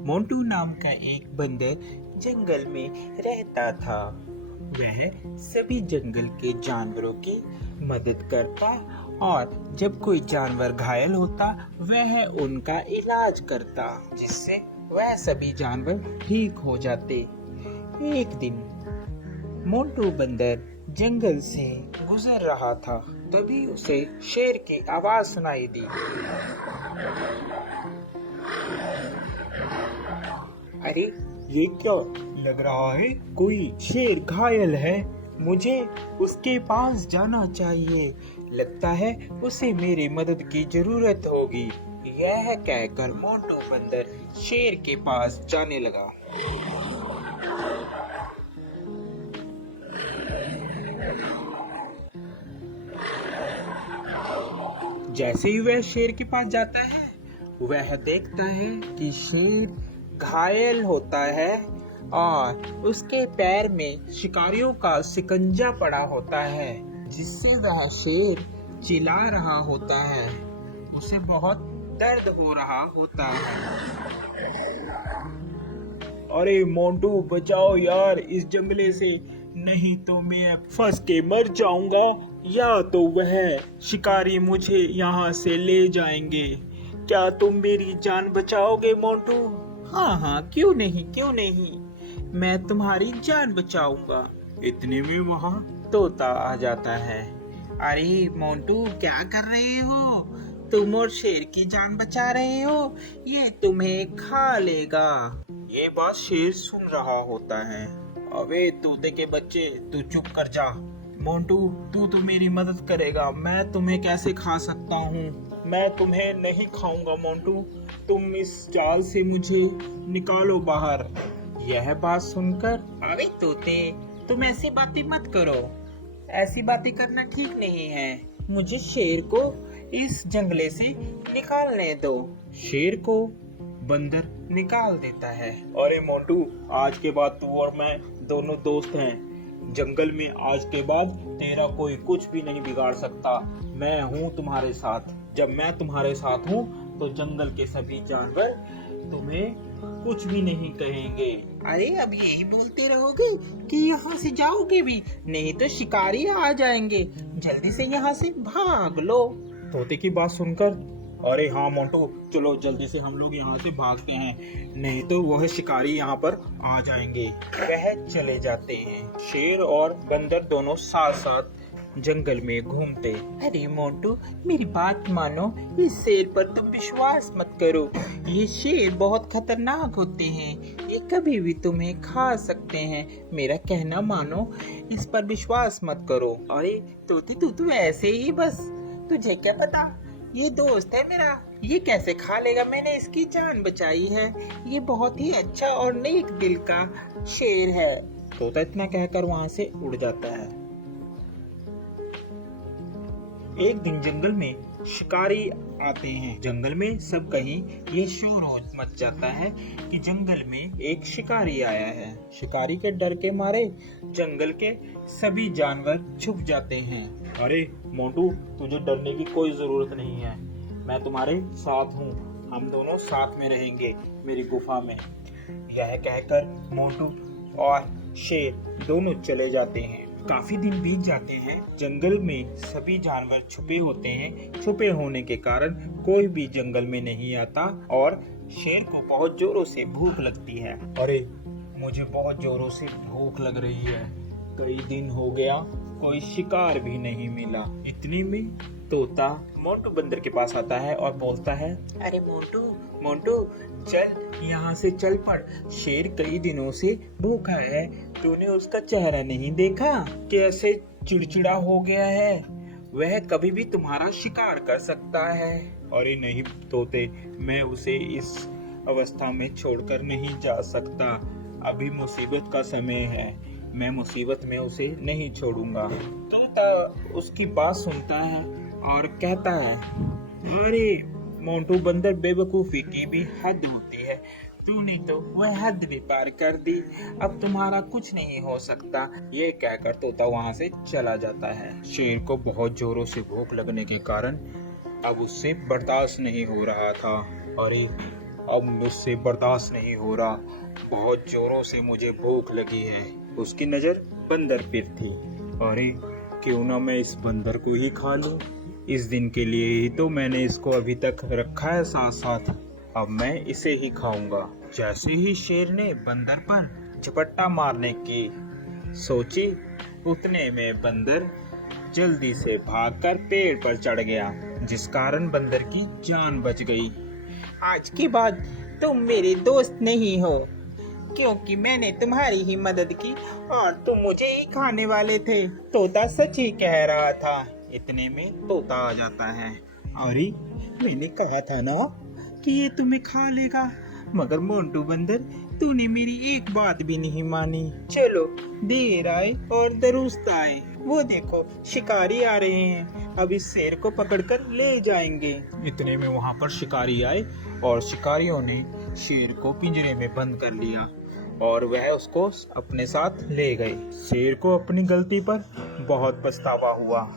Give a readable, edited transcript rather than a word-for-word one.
मोंटू नाम का एक बंदर जंगल में रहता था। वह सभी जंगल के जानवरों की मदद करता और जब कोई जानवर घायल होता वह उनका इलाज करता, जिससे वह सभी जानवर ठीक हो जाते। एक दिन मोंटू बंदर जंगल से गुजर रहा था, तभी उसे शेर की आवाज सुनाई दी। अरे ये क्या लग रहा है, कोई शेर घायल है, मुझे उसके पास जाना चाहिए, लगता है उसे मेरी मदद की जरूरत होगी। यह कहकर मोंटू बंदर शेर के पास जाने लगा। जैसे ही वह शेर के पास जाता है वह देखता है कि शेर घायल होता है और उसके पैर में शिकारियों का शिकंजा पड़ा होता है, जिससे वह शेर चिल्ला रहा होता है, उसे बहुत दर्द हो रहा होता है। अरे मोंटू बचाओ यार इस जंगले से, नहीं तो मैं फंस के मर जाऊंगा या तो वह शिकारी मुझे यहाँ से ले जाएंगे। क्या तुम मेरी जान बचाओगे मोंटू? हाँ हाँ, क्यों नहीं, मैं तुम्हारी जान बचाऊंगा। इतने में वहाँ तोता आ जाता है। अरे मोंटू क्या कर रहे हो? तुम और शेर की जान बचा रहे हो, ये तुम्हें खा लेगा। ये बात शेर सुन रहा होता है। अबे तोते के बच्चे, तू चुप कर जा। मोंटू तू तो मेरी मदद करेगा, मैं तुम्हें कैसे खा सकता हूँ? मैं तुम्हें नहीं खाऊंगा मोंटू, तुम इस जाल से मुझे निकालो बाहर। यह बात सुनकर, अबे तोते तुम ऐसी बातें मत करो, ऐसी बातें करना ठीक नहीं है, मुझे शेर को इस जंगले से निकालने दो। शेर को बंदर निकाल देता है। अरे मोंटू आज के बाद तू और मैं दोनों दोस्त हैं, जंगल में आज के बाद तेरा कोई कुछ भी नहीं बिगाड़ सकता। मैं हूँ तुम्हारे साथ, जब मैं तुम्हारे साथ हूँ तो जंगल के सभी जानवर तुम्हें कुछ भी नहीं कहेंगे। अरे अब यही बोलते रहोगे कि यहाँ से जाओगे भी, नहीं तो शिकारी आ जाएंगे, जल्दी से यहाँ से भाग लो। तोते की बात सुनकर, अरे हाँ मोंटू चलो जल्दी से हम लोग यहाँ से भागते हैं, नहीं तो वह शिकारी यहाँ पर आ जाएंगे। वह चले जाते हैं। शेर और बंदर दोनों साथ साथ जंगल में घूमते। अरे मोंटू मेरी बात मानो, इस शेर पर तुम विश्वास मत करो, ये शेर बहुत खतरनाक होते हैं, ये कभी भी तुम्हें खा सकते हैं, मेरा कहना मानो, इस पर विश्वास मत करो। अरे तोते तू ऐसे ही बस, तुझे क्या पता, ये दोस्त है मेरा, ये कैसे खा लेगा, मैंने इसकी जान बचाई है, ये बहुत ही अच्छा और नेक दिल का शेर है। तोता इतना कहकर वहाँ से उड़ जाता है। एक दिन जंगल में शिकारी आते हैं। जंगल में सब कहीं ये शोर मच जाता है कि जंगल में एक शिकारी आया है। शिकारी के डर के मारे जंगल के सभी जानवर छुप जाते हैं। अरे मोंटू तुझे डरने की कोई जरूरत नहीं है, मैं तुम्हारे साथ हूँ, हम दोनों साथ में रहेंगे मेरी गुफा में। यह कहकर मोंटू और शेर दोनों चले जाते हैं। काफी दिन बीत जाते हैं। जंगल में सभी जानवर छुपे होते हैं, छुपे होने के कारण कोई भी जंगल में नहीं आता और शेर को बहुत जोरों से भूख लगती है। अरे मुझे बहुत जोरों से भूख लग रही है, कई दिन हो गया कोई शिकार भी नहीं मिला। इतने में तोता मोंटू बंदर के पास आता है और बोलता है, अरे मोंटू चल यहाँ से चल पड़, शेर कई दिनों से भूखा है, तूने उसका चेहरा नहीं देखा, कैसे चिड़चिड़ा हो गया है, वह कभी भी तुम्हारा शिकार कर सकता है। अरे नहीं तोते, मैं उसे इस अवस्था में छोड़कर नहीं जा सकता, अभी मुसीबत का समय है, मैं मुसीबत में उसे नहीं छोड़ूंगा। तोता उसकी बात सुनता है और कहता है, अरे मोंटू बंदर बेवकूफी की भी हद होती है, तूने तो वह हद भी पार कर दी, अब तुम्हारा कुछ नहीं हो सकता। ये कहकर तोता वहाँ से चला जाता है। शेर को बहुत जोरों से भूख लगने के कारण अब उससे बर्दाश्त नहीं हो रहा था। अरे अब मुझसे बर्दाश्त नहीं हो रहा, बहुत जोरों से मुझे भूख लगी है। उसकी नजर बंदर पर थी। अरे क्यों ना मैं इस बंदर को ही खा लूं। इस दिन के लिए ही तो मैंने इसको अभी तक रखा है साथ साथ। अब मैं इसे ही खाऊंगा। जैसे ही शेर ने बंदर पर झपट्टा मारने की सोची, उतने में बंदर जल्दी से भागकर पेड़ पर चढ़ गया, जिस कारण बंदर की जान बच गई। आज के बाद तुम मेरे दोस्त नहीं हो, क्योंकि मैंने तुम्हारी ही मदद की और तुम मुझे ही खाने वाले थे। तोता सच ही कह रहा था। इतने में तोता आ जाता है। अरे मैंने कहा था ना कि ये तुम्हें खा लेगा, मगर मोंटू बंदर तूने मेरी एक बात भी नहीं मानी। चलो, देर आए और दुरुस्त आए। वो देखो, शिकारी आ रहे हैं। अब इस शेर को पकड़कर ले जाएंगे। इतने में वहां पर शिकारी आए और शिकारियों ने शेर को पिंजरे में बंद कर लिया और वह उसको अपने साथ ले गए। शेर को अपनी गलती पर बहुत पछतावा हुआ।